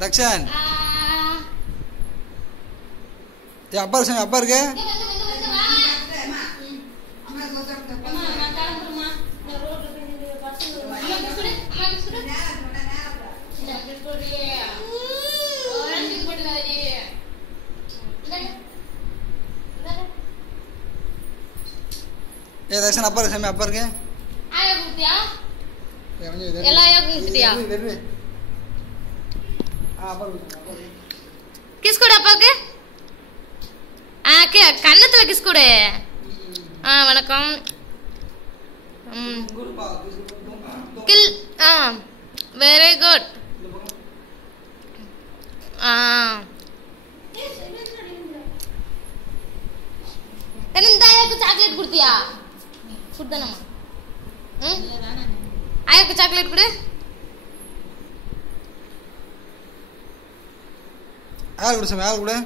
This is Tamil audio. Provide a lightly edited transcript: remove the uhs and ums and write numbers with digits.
தக்ஷன் அப்பா இருக்கு அப்பா இருக்கு தக்ஷன் அப்பா இருக்கு அப்பா இருக்கு கிஸ் கொடு அப்பாவுக்கு. கண்ணத்துல கிஸ் கொடு. வணக்கம். கில். Very good. இந்த ஆயாக்கு சாக்லேட் கொடுத்தியா? கொடுத்தானம்மா. ஆயாக்கு சாக்லேட் கொடு. யார் கொடு சாமி யார் கொடு.